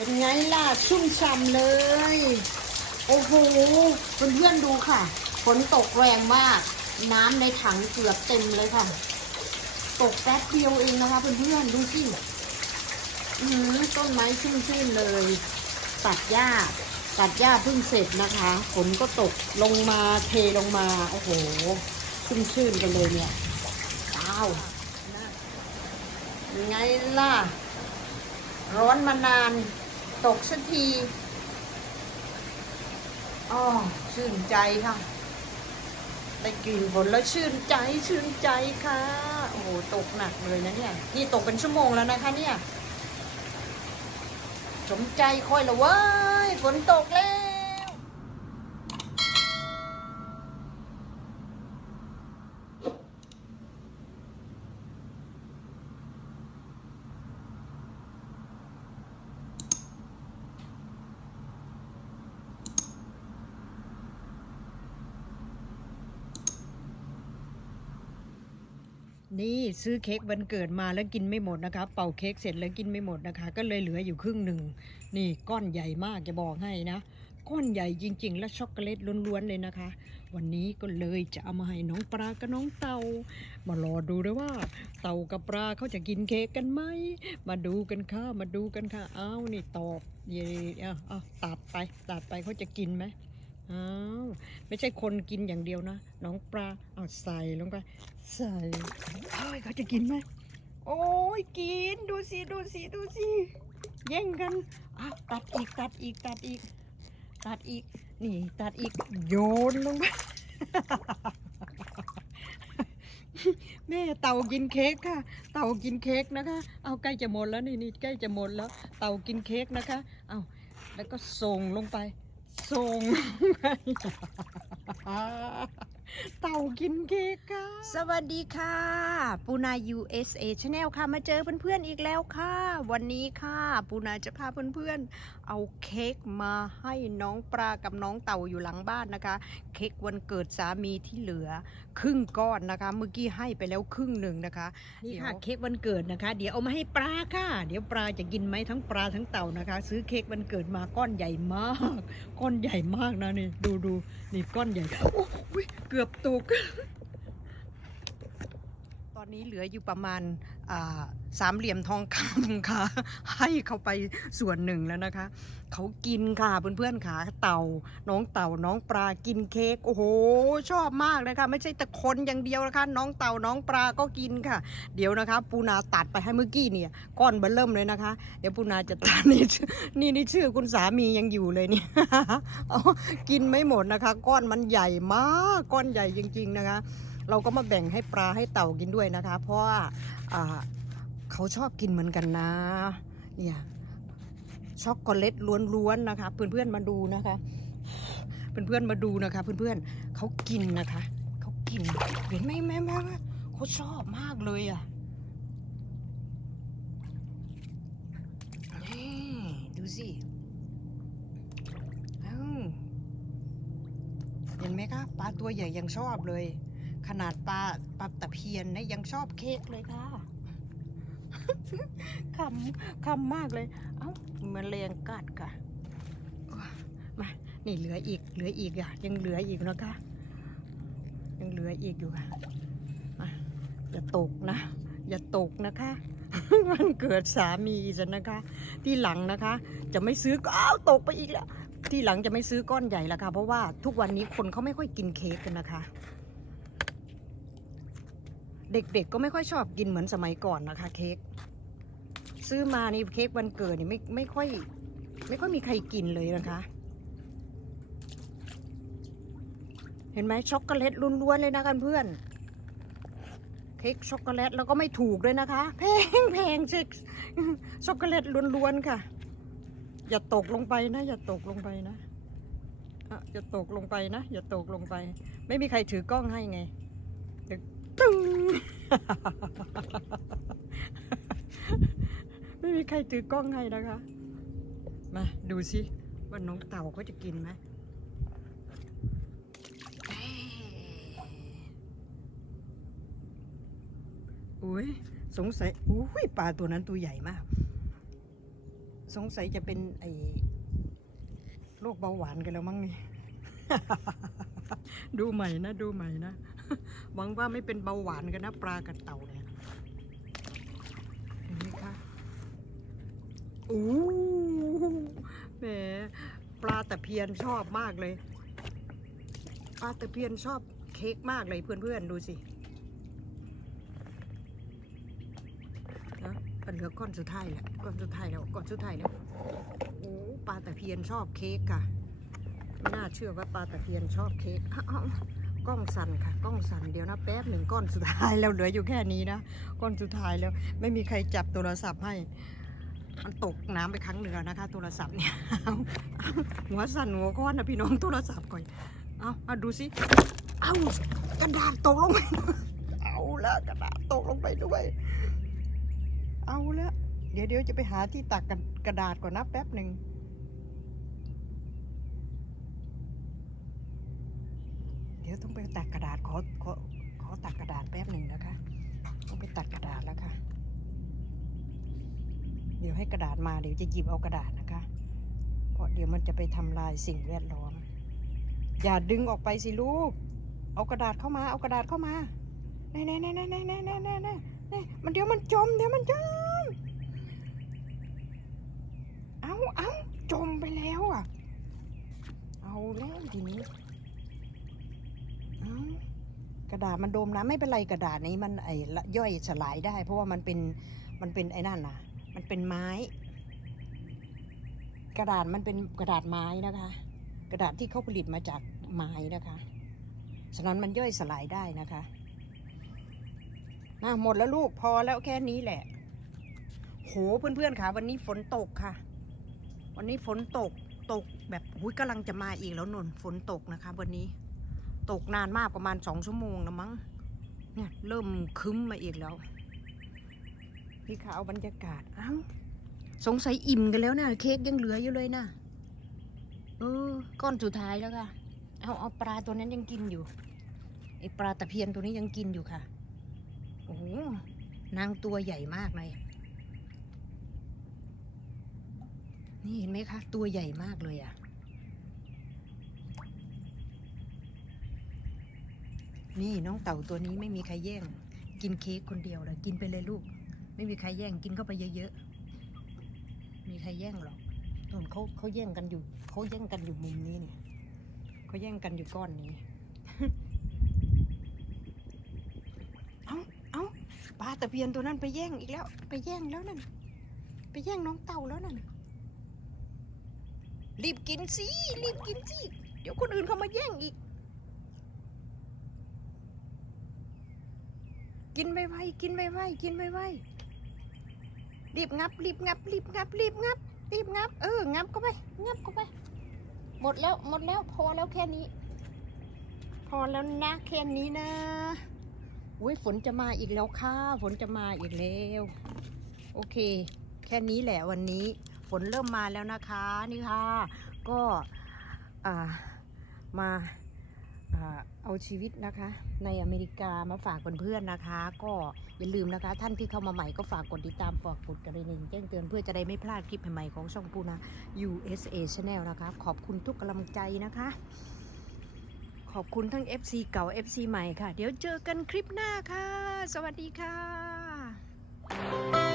เป็นไงล่ะ ชุ่มฉ่ำเลย โอ้โหเพื่อนๆดูค่ะ ฝนตกแรงมาก น้ำในถังเกือบเต็มเลยค่ะ ตกแป๊บเดียวเองนะคะเพื่อนๆดูสิอืออต้นไม้ชุ่มชื่นเลย ตัดหญ้าตัดหญ้าเพิ่งเสร็จนะคะฝนก็ตกลงมาเทลงมา โอ้โหชุ่มชื่นกันเลยเนี่ยว้าวไงล่ะ ร้อนมานาน ตกสักทีอ๋อชื่นใจค่ะ ได้กลิ่นฝนแล้วชื่นใจชื่นใจค่ะ โอ้โหตกหนักเลยนะเนี่ย นี่ตกเป็นชั่วโมงแล้วนะคะเนี่ย สมใจค่อยละเว้ย ฝนตกแล้ว นี่ซื้อเค้กวันเกิดมาแล้วกินไม่หมดนะคะ เป่าเค้กเสร็จแล้วกินไม่หมดนะคะ ก็เลยเหลืออยู่ครึ่งหนึ่ง นี่ก้อนใหญ่มากจะบอกให้นะ ก้อนใหญ่จริง ๆ และช็อกโกแลตล้วนๆเลยนะคะ วันนี้ก็เลยจะเอามาให้น้องปลากับน้องเต่ามารอดูด้วยว่า เต่ากับปลาเขาจะกินเค้กกันไหมมาดูกันค่ะมาดูกันค่ะอ้าวนี่ตอบเย่เอาเอาตัดไปตัดไปเขาจะกินไหม อ้าวไม่ใช่คนกินอย่างเดียวนะน้องปลาเอาใส่ลงไปใส่เฮ้ยเขาจะกินไหมโอ้ยกินดูสิดูสิดูสิแย่งกันอ้าวตัดอีกตัดอีกตัดอีก ตัดอีกนี่ตัดอีกโยนลงไปแม่เต่ากินเค้กค่ะ เต่ากินเค้กนะคะ เอาใกล้จะหมดแล้วนี่นี่ใกล้จะหมดแล้ว เต่ากินเค้กนะคะ เอาแล้วก็ส่งลงไป ส่งลงไป เต่ากินเค้กค่ะ สวัสดีค่ะ ปูนา USA Channel ค่ะ มาเจอเพื่อนๆอีกแล้วค่ะ วันนี้ค่ะ ปูนาจะพาเพื่อนๆ เอาเค้กมาให้น้องปลากับน้องเต่าอยู่หลังบ้านนะคะ เค้กวันเกิดสามีที่เหลือ ครึ่งก้อนนะคะ เมื่อกี้ให้ไปแล้วครึ่งหนึ่งนะคะนี่ค่ะเค้กวันเกิดนะคะ เดี๋ยวเอามาให้ปลาค่ะ เดี๋ยวปลาจะกินไหมทั้งปลาทั้งเต่านะคะ ซื้อเค้กวันเกิดมาก้อนใหญ่มาก ก้อนใหญ่มากนะนี่ดูดูนี่ก้อนใหญ่โอ้ยเกือบตกตอนนี้เหลืออยู่ประมาณ สามเหลี่ยมทองคำค่ะ ให้เขาไปส่วนหนึ่งแล้วนะคะ เขากินค่ะเพื่อนๆค่ะเต่า น้องเต่าน้องปลากินเค้กโอ้โห ชอบมากเลยค่ะ ไม่ใช่แต่คนอย่างเดียวนะคะ น้องเต่าน้องปลาก็กินค่ะ เดี๋ยวนะคะ ปูนาตัดไปให้เมื่อกี้เนี่ยก้อนเบลเริ่มเลยนะคะ เดี๋ยวปูนาจะตัดนี่นี่นี่ชื่อคุณสามียังอยู่เลยเนี่ยอ๋อกินไม่หมดนะคะ ก้อนมันใหญ่มากก้อนใหญ่จริง ๆนะคะ เราก็มาแบ่งให้ปลาให้เต่ากินด้วยนะคะ เพราะว่าเขาชอบกินเหมือนกันนะ เนี่ยช็อกโกแลตล้วนๆนะคะ เพื่อนๆมาดูนะคะ เพื่อนๆมาดูนะคะ เพื่อนๆเขากินนะคะเขากินเห็นไหมแม่แม่เขาชอบมากเลยอะนี่ดูสิเอ้าเห็นไหมคะปลาตัวใหญ่ยังชอบเลย ขนาดปลาปลาตะเพียนนะยังชอบเค้กเลยค่ะคำคำมากเลย เอ้ามันเรียงกัดค่ะ มา นี่เหลืออีก เหลืออีกอะ ยังเหลืออีกนะคะ ยังเหลืออีกอยู่ค่ะ มา อย่าตกนะ อย่าตกนะคะมันเกิดสามีฉันนะคะ ที่หลังนะคะ จะไม่ซื้ออ้าวตกไปอีกแล้ว ที่หลังจะไม่ซื้อก้อนใหญ่แล้วค่ะ เพราะว่าทุกวันนี้คนเขาไม่ค่อยกินเค้กกันนะคะ เด็กๆก็ไม่ค่อยชอบกินเหมือนสมัยก่อนนะคะ เค้กซื้อมานี่เค้กวันเกิดนี่ไม่ไม่ค่อย ไม่ค่อยมีใครกินเลยนะคะ เห็นไหมช็อกโกแลตล้วนๆเลยนะกันเพื่อน เค้กช็อกโกแลตแล้วก็ไม่ถูกด้วยนะคะ แพงแพงเช็คช็อกโกแลตล้วนๆค่ะ อย่าตกลงไปนะ อย่าตกลงไปนะอย่าตกลงไปนะ อย่าตกลงไป ไม่มีใครถือกล้องให้ไง ไม่มีใครถือกล้องให้นะคะ มาดูสิว่าน้องเต่าเขาจะกินไหมอุ้ยสงสัยอุ้ยปลาตัวนั้นตัวใหญ่มาก สงสัยจะเป็นไอ้โรคเบาหวานกันแล้วมั้งนี่ ดูใหม่นะ ดูใหม่นะ หวังว่าไม่เป็นเบาหวานกันนะปลากับเต่าเนี่ยเห็นไหมคะอู้แหมปลาตะเพียนชอบมากเลยปลาตะเพียนชอบเค้กมากเลยเพื่อนๆดูสินะเหลือก้อนสุดท้ายแล้วก้อนสุดท้ายแล้วก้อนสุดท้ายแล้วโอ้ปลาตะเพียนชอบเค้กค่ะไม่น่าเชื่อว่าปลาตะเพียนชอบเค้กอ้าว กล้องสั่นค่ะ กล้องสั่นเดี๋ยวนะแป๊บหนึ่งก้อนสุดท้ายแล้วเหลืออยู่แค่นี้นะก้อนสุดท้ายแล้วไม่มีใครจับโทรศัพท์ให้ มันตกน้ำไปครั้งหนึ่งแล้วนะคะ โทรศัพท์เนี่ยเอาหัวสั่นหัวก้อนนะพี่น้องโทรศัพท์ก่อนเอาเอาดูสิเอากระดาษตกลงไปเอาละกระดาษตกลงไปด้วย เอาละเดี๋ยวเดี๋ยวจะไปหาที่ตักกระดาษก่อนนะแป๊บหนึ่ง เดี๋ยวต้องไปตักกระดาษขอขอขอตักกระดาษแป๊บหนึ่งนะคะ ต้องไปตักกระดาษแล้วค่ะ เดี๋ยวให้กระดาษมาเดี๋ยวจะหยิบเอากระดาษนะคะ เพราะเดี๋ยวมันจะไปทำลายสิ่งแวดล้อม อย่าดึงออกไปสิลูก เอากระดาษเข้ามา เอากระดาษเข้ามาแน่แน่แน่แน่แน่แน่แน่แน่แน่แน่มันเดี๋ยวมันจม เดี๋ยวมันจม เอาเอาจมไปแล้วอะ เอาแล้วทีนี้เอา กระดาษมันโดมนะไม่เป็นไรกระดาษนี้มันไอ้ย่อยสลายได้ เพราะว่ามันเป็นมันเป็นไอ้นั่นนะมันเป็นไม้ กระดาษมันเป็นกระดาษไม้นะคะ กระดาษที่เขาผลิตมาจากไม้นะคะฉะนั้นมันย่อยสลายได้นะคะน่ะหมดแล้วลูกพอแล้วแค่นี้แหละ โหเพื่อนๆค่ะ วันนี้ฝนตกค่ะ วันนี้ฝนตกตกแบบหุ้ยกำลังจะมาอีกแล้วนนฝนตกนะคะ วันนี้ ตกนานมากประมาณสองชั่วโมงแล้วมั้ง เนี่ยเริ่มคึ้มมาอีกแล้ว พี่ขาวบรรยากาศ อ้าว สงสัยอิ่มกันแล้วนะเค้กยังเหลืออยู่เลยนะเออ ก้อนสุดท้ายแล้วค่ะ เอาเอาปลาตัวนั้นยังกินอยู่ไอปลาตะเพียนตัวนี้ยังกินอยู่ค่ะ โอ้โห นางตัวใหญ่มากเลย นี่เห็นไหมคะ ตัวใหญ่มากเลยอะ นี่น้องเต่าตัวนี้ไม่มีใครแย่ง กินเค้กคนเดียวเลยกินไปเลยลูก ไม่มีใครแย่งกินเข้าไปเยอะๆ มีใครแย่งหรอกโน่นเขาเขาแย่งกันอยู่เขาแย่งกันอยู่มุมนี้เนี่ยเขาแย่งกันอยู่ก้อนนี้ เอาเอาปลาตะเพียนตัวนั้นไปแย่งอีกแล้ว ไปแย่งแล้วนั่น ไปแย่งน้องเต่าแล้วนั่น รีบกินสิ รีบกินสิ เดี๋ยวคนอื่นเขามาแย่งอีก กินไวๆกินไวๆกินไวๆรีบงับรีบงับรีบงับรีบงับรีบงับ เออ งับเข้าไป งับเข้าไป หมดแล้วหมดแล้วพอแล้วแค่นี้ พอแล้วนะแค่นี้นะอุ้ยฝนจะมาอีกแล้วค่ะ ฝนจะมาอีกแล้ว โอเค แค่นี้แหละวันนี้ ฝนเริ่มมาแล้วนะคะ นี่ค่ะ ก็ อ่า มา เอาชีวิตนะคะ ในอเมริกามาฝากเพื่อนๆนะคะ ก็อย่าลืมนะคะ ท่านที่เข้ามาใหม่ก็ฝากกดติดตามฝากกดกระดิ่งแจ้งเตือนเพื่อจะได้ไม่พลาดคลิปใหม่ๆของช่องปูนา USA Channel นะคะ ขอบคุณทุกกำลังใจนะคะ ขอบคุณทั้ง FC เก่า FC ใหม่ค่ะ เดี๋ยวเจอกันคลิปหน้าค่ะ สวัสดีค่ะ